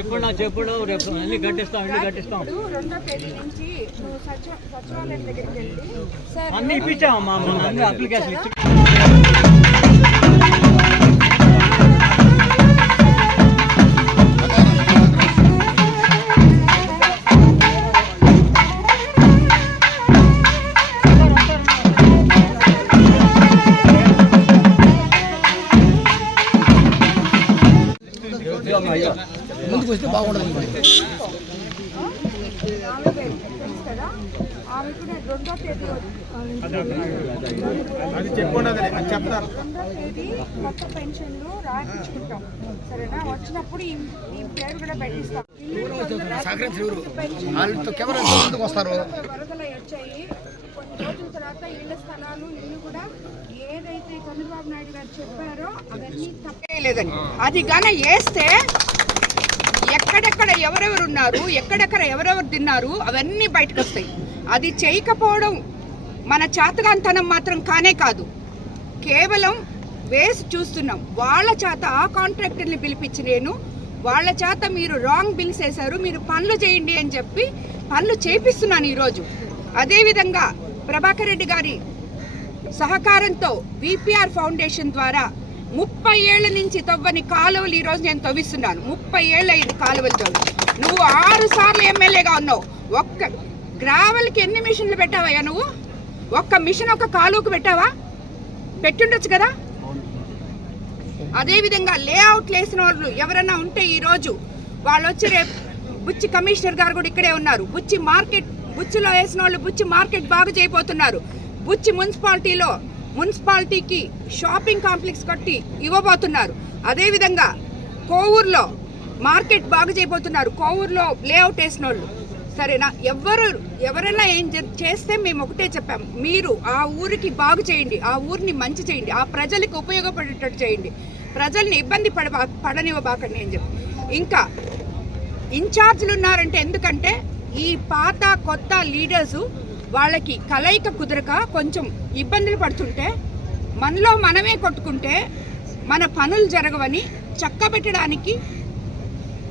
చెప్పుడు రేపు అన్ని కట్టిస్తాం 2వ తేదీ నుంచి నువ్వు సచివాలయం దగ్గరికి వెళ్ళి సార్ అన్ని ఇప్పించామమ్మా అన్ని అప్లికేషన్ ఇచ్చి ముందుకు వస్తే బాగుండదు. ఆమె కూడా 2వ తేదీ 2వ తేదీ కొత్త పెన్షన్లు రాయించుకుంటాం సరేనా. వచ్చినప్పుడు ఈ పేరు కూడా పెట్టిస్తాం. వరదలు వచ్చాయి కొన్ని రోజుల తర్వాత ఇళ్ల స్థలాలు ఇల్లు కూడా ఏదైతే చంద్రబాబు నాయుడు గారు చెప్పారో అవన్నీ తప్పేయలేదని. అది గానే వేస్తే ఎక్కడెక్కడ ఎవరెవరు ఉన్నారు, ఎక్కడెక్కడ ఎవరెవరు తిన్నారు అవన్నీ బయటకు వస్తాయి. అది చేయకపోవడం మన చేతగాంతనం మాత్రం కానే కాదు, కేవలం వేసి చూస్తున్నాం. వాళ్ళ చేత ఆ కాంట్రాక్టర్ని పిలిపించి నేను వాళ్ళ చేత మీరు రాంగ్ బిల్స్ వేశారు, మీరు పనులు చేయండి అని చెప్పి పనులు చేపిస్తున్నాను ఈరోజు. అదేవిధంగా ప్రభాకర్ రెడ్డి గారి సహకారంతో విపిఆర్ ఫౌండేషన్ ద్వారా 30 ఏళ్ల నుంచి తవ్వని కాలువలు ఈరోజు నేను తవ్విస్తున్నాను. 30 ఏళ్ళు అయింది కాలువలు తవ్వి. నువ్వు 6 సార్లు ఎమ్మెల్యేగా ఉన్నావు. ఒక్క గ్రావెల్కి ఎన్ని మిషన్లు పెట్టావయ్యా నువ్వు? ఒక్క మిషన్ ఒక కాలువకు పెట్టావా? పెట్టుండొచ్చు కదా. అదేవిధంగా లేఅవుట్లు వేసిన వాళ్ళు ఎవరైనా ఉంటే ఈరోజు వాళ్ళు వచ్చి రేపు బుచ్చి కమిషనర్ గారు కూడా ఇక్కడే ఉన్నారు. బుచ్చిలో వేసిన వాళ్ళు బుచ్చి మార్కెట్ బాగా చేయబోతున్నారు. బుచ్చి మున్సిపాలిటీకి షాపింగ్ కాంప్లెక్స్ కట్టి ఇవ్వబోతున్నారు. అదేవిధంగా కోవూరులో మార్కెట్ బాగా చేయబోతున్నారు. కోవూరులో లేఅవుట్ వేసిన వాళ్ళు సరేనా. ఎవరైనా ఏం చేస్తే మేము ఒకటే చెప్పాం, మీరు ఆ ఊరికి బాగు చేయండి, ఆ ఊరిని మంచి చేయండి, ఆ ప్రజలకు ఉపయోగపడేటట్టు చేయండి, ప్రజల్ని ఇబ్బంది పడనివ్వబాకండి అని చెప్పి. ఇంకా ఇన్ఛార్జీలు ఉన్నారంటే ఎందుకంటే ఈ పాత కొత్త లీడర్సు వాళ్ళకి కలయిక కుదరక కొంచెం ఇబ్బందులు పడుతుంటే మనలో మనమే కొట్టుకుంటే మన పనులు జరగవని చక్కబెట్టడానికి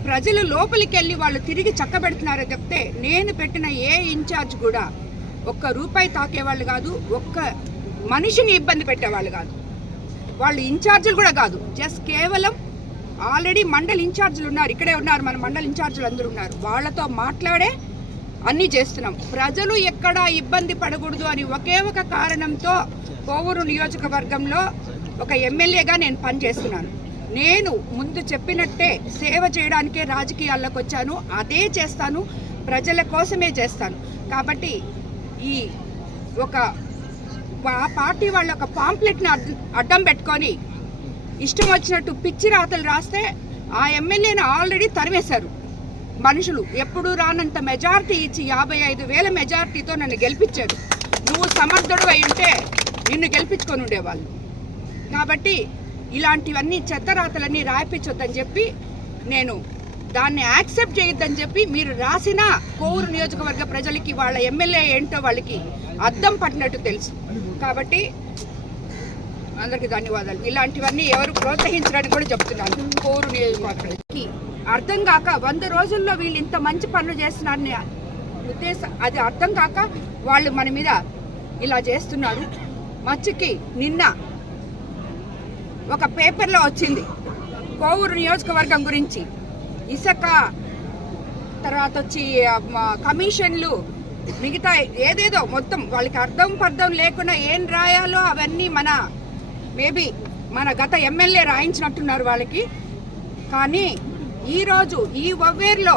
ప్రజలు లోపలికి వెళ్ళి వాళ్ళు తిరిగి చక్కబెడుతున్నారో చెప్తే నేను పెట్టిన ఏ ఇన్ఛార్జ్ కూడా ఒక్క రూపాయి తాకేవాళ్ళు కాదు, ఒక్క మనిషిని ఇబ్బంది పెట్టేవాళ్ళు కాదు, వాళ్ళు ఇన్ఛార్జీలు కూడా కాదు. జస్ట్ కేవలం ఆల్రెడీ మండల్ ఇన్ఛార్జీలు ఉన్నారు, ఇక్కడే ఉన్నారు, మన మండల్ ఇన్ఛార్జీలు అందరూ ఉన్నారు, వాళ్ళతో మాట్లాడే అన్నీ చేస్తున్నాం. ప్రజలు ఎక్కడా ఇబ్బంది పడకూడదు అని ఒకే ఒక కారణంతో కోవూరు నియోజకవర్గంలో ఒక ఎమ్మెల్యేగా నేను పనిచేస్తున్నాను. నేను ముందు చెప్పినట్టే సేవ చేయడానికే రాజకీయాల్లోకి వచ్చాను, అదే చేస్తాను, ప్రజల కోసమే చేస్తాను. కాబట్టి ఈ ఒక పార్టీ వాళ్ళ ఒక పాంప్లెట్ని అడ్డం పెట్టుకొని ఇష్టం వచ్చినట్టు పిచ్చి రాతలు రాస్తే ఆ ఎమ్మెల్యేని ఆల్రెడీ తరివేశారు మనుషులు. ఎప్పుడు రానంత మెజార్టీ ఇచ్చి 55,000 మెజార్టీతో నన్ను గెలిపించారు. నువ్వు సమర్థుడు అయి ఉంటే నిన్ను గెలిపించుకొని ఉండేవాళ్ళు. కాబట్టి ఇలాంటివన్నీ చెత్తరాతలన్నీ రాయిపించొద్దని చెప్పి నేను దాన్ని యాక్సెప్ట్ చేయొద్దని చెప్పి మీరు రాసిన కోవూరు నియోజకవర్గ ప్రజలకి వాళ్ళ ఎమ్మెల్యే ఏంటో వాళ్ళకి అద్దం పట్టినట్టు తెలుసు. కాబట్టి అందరికీ ధన్యవాదాలు. ఇలాంటివన్నీ ఎవరు ప్రోత్సహించడానికి కూడా చెప్తున్నాను. కోవూరు నియోజకవర్గానికి అర్థం కాక 100 రోజుల్లో వీళ్ళు ఇంత మంచి పనులు చేస్తున్నారని ఉద్దేశం అది అర్థం కాక వాళ్ళు మన మీద ఇలా చేస్తున్నారు. మచ్చుకి నిన్న ఒక పేపర్లో వచ్చింది కోవూరు నియోజకవర్గం గురించి, ఇసుక తర్వాత వచ్చి కమిషన్లు మిగతా ఏదేదో మొత్తం వాళ్ళకి అర్థం పర్థం లేకుండా ఏం రాయాలో అవన్నీ మేబీ మన గత ఎమ్మెల్యే రాయించినట్టున్నారు వాళ్ళకి. కానీ ఈరోజు ఈ వవ్వేర్లో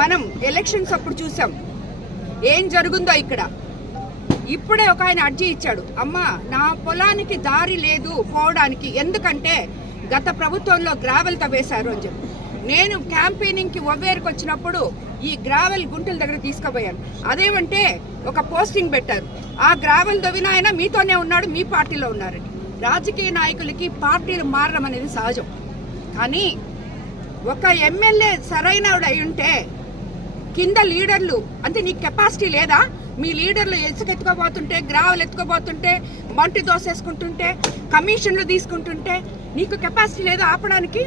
మనం ఎలక్షన్స్ అప్పుడు చూసాం ఏం జరుగుందో. ఇక్కడ ఇప్పుడే ఒక ఆయన అర్జీ ఇచ్చాడు, అమ్మా నా పొలానికి దారి లేదు పోవడానికి, ఎందుకంటే గత ప్రభుత్వంలో గ్రావెల్ తవ్వేశారు అని చెప్పి. నేను క్యాంపెయినింగ్కి వవ్వేరుకు వచ్చినప్పుడు ఈ గ్రావెల్ గుంటల దగ్గర తీసుకుపోయాను. అదేమంటే ఒక పోస్టింగ్ పెట్టారు, ఆ గ్రావెల్ తవ్విన ఆయన మీతోనే ఉన్నాడు, మీ పార్టీలో ఉన్నారని. రాజకీయ నాయకులకి పార్టీలు మారడం అనేది సహజం. కానీ ఒక ఎమ్మెల్యే సరైనడు అయి ఉంటే కింద లీడర్లు అంటే నీకు కెపాసిటీ లేదా? మీ లీడర్లు ఇసుక ఎత్తుకోబోతుంటే, గ్రావెల్ ఎత్తుకోబోతుంటే, బంటి దోసేసుకుంటుంటే, కమిషన్లు తీసుకుంటుంటే నీకు కెపాసిటీ లేదా ఆపడానికి?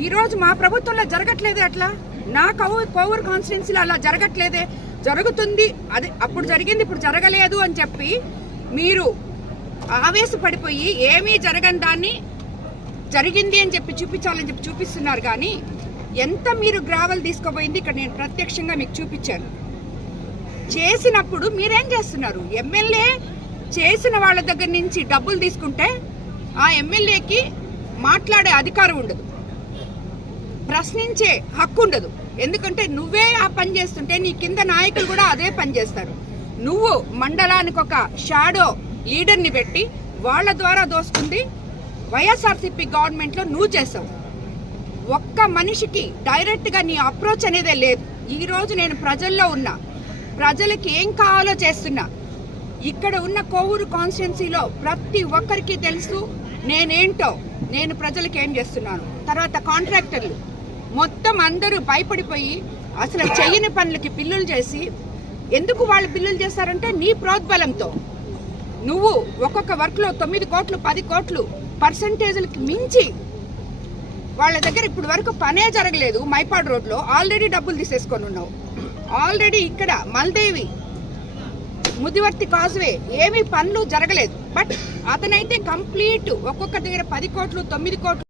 ఈరోజు మా ప్రభుత్వంలో జరగట్లేదే అట్లా. నా కోవూరు కాన్స్టిట్యున్సీలో అలా జరగట్లేదే. జరుగుతుంది, అది అప్పుడు జరిగింది ఇప్పుడు జరగలేదు అని చెప్పి మీరు ఆవేశపడిపోయి ఏమీ జరగని దాన్ని జరిగింది అని చెప్పి చూపించాలని చెప్పి చూపిస్తున్నారు. కానీ ఎంత మీరు గ్రావెల్ తీసుకోబోయింది ఇక్కడ నేను ప్రత్యక్షంగా మీకు చూపించాను. చేసినప్పుడు మీరేం చేస్తున్నారు? ఎమ్మెల్యే చేసిన వాళ్ళ దగ్గర నుంచి డబ్బులు తీసుకుంటే ఆ ఎమ్మెల్యేకి మాట్లాడే అధికారం ఉండదు, ప్రశ్నించే హక్కు ఉండదు. ఎందుకంటే నువ్వే ఆ పని చేస్తుంటే నీ కింద నాయకులు కూడా అదే పని చేస్తారు. నువ్వు మండలానికి ఒక షాడో లీడర్ని పెట్టి వాళ్ళ ద్వారా దోసుకుంది వైఎస్ఆర్సీపీ గవర్నమెంట్లో నువ్వు చేసావు. ఒక్క మనిషికి డైరెక్ట్గా నీ అప్రోచ్ అనేదే లేదు. ఈరోజు నేను ప్రజల్లో ఉన్నా, ప్రజలకి ఏం కావాలో చేస్తున్నా. ఇక్కడ ఉన్న కోవూరు కాన్స్టిట్యున్సీలో ప్రతి ఒక్కరికి తెలుసు నేనేంటో, నేను ప్రజలకు ఏం చేస్తున్నాను. తర్వాత కాంట్రాక్టర్లు మొత్తం అందరూ భయపడిపోయి అసలు చెయ్యని పనులకి బిల్లులు చేసి, ఎందుకు వాళ్ళు బిల్లులు చేస్తారంటే నీ ప్రోద్బలంతో. నువ్వు ఒక్కొక్క వర్క్లో 9 కోట్లు 10 కోట్లు పర్సంటేజ్లకి మించి వాళ్ళ దగ్గర ఇప్పుడు వరకు పనే జరగలేదు. మైపాడ్ రోడ్లో ఆల్రెడీ డబ్బులు తీసేసుకొని ఉన్నావు. ఆల్రెడీ ఇక్కడ మల్దేవి ముదివర్తి కాజ్వే ఏమీ పనులు జరగలేదు. బట్ అతనైతే కంప్లీట్ ఒక్కొక్క దగ్గర 10 కోట్లు 9 కోట్లు